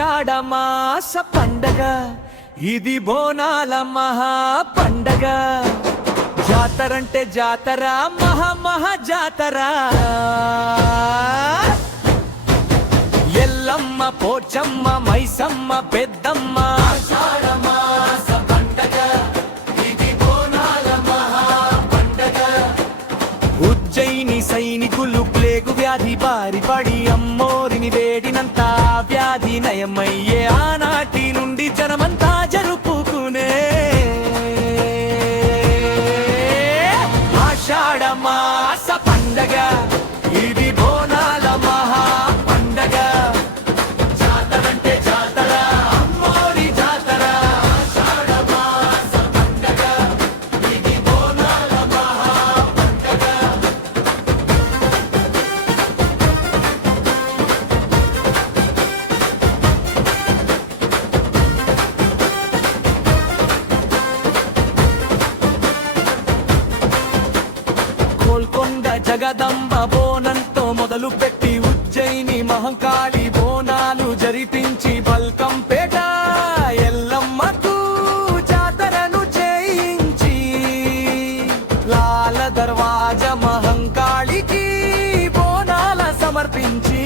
ఆషాఢమాస పండగ ఇది బోనాల మహా పండగ జాతరంటే జాతర మహా జాతర ఎల్లమ్మ పోచమ్మ మైసమ్మ పెద్దమ్మ ఆషాఢమాస పండగ ఇది బోనాల మహా పండగ ఉజ్జయిని సైనికులు ప్లేగు వ్యాధి బారి పడి అమ్మోరిని వేడినంత వ్యాధి నయమయ్యే ఆనాటి నుండి జనమంతా జరుపుకునే ఆషాఢమాస పండగ ఇది బోనాల మహా పండగ జాతరంటే జాతర అమ్మోరి జాతర ఆషాఢమాస పండగ ఇది బోనాల మహా పండగ గోల్కొండ జగదంబ బోనంతో మొదలు పెట్టి ఉజ్జయిని మహంకాళి బోనాలు జరిపించి బల్కంపేట ఎల్లమ్మకు జాతరను చేయించి లాల దర్వాజ మహంకాళికి బోనాల సమర్పించి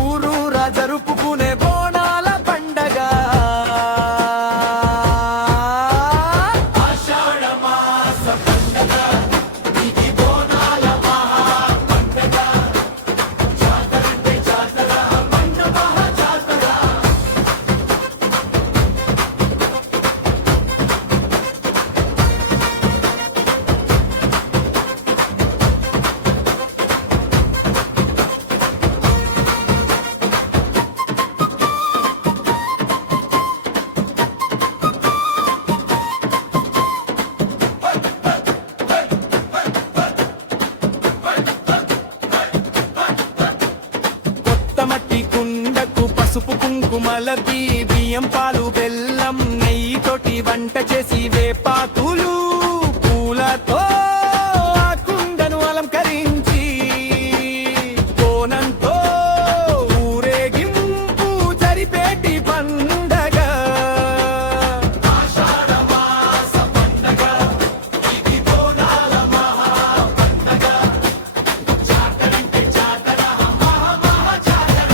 ఊరూరా జరుపుకునే బోనాల పండగ ఆషాఢమాస పండగ ఇది బోనాల మహా పండగ జాతరంటే జాతర మహా జాతర కొత్త మట్టి కుండకు పసుపు కుంకుమలకి బియ్యం పాలు బెల్లం నెయ్యి తోటి వంట చేసి వేపాకులు పూలతో ఆ కుండను అలంకరించి కోనంతో ఊరేగింపు జరిపేటి పండగ ఆషాఢమాస పండగ ఇది బోనాల మహా పండగ జాతరంటే జాతర మహా జాతర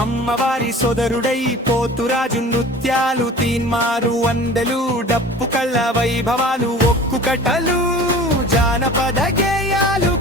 అమ్మవారి సోదరుడై పోతురాజు నృత్యాలు తీన్మారు వందలు డప్పు కళ్ళ వైభవాలు ఒక్కు కట్టలు జానపద గేయాలు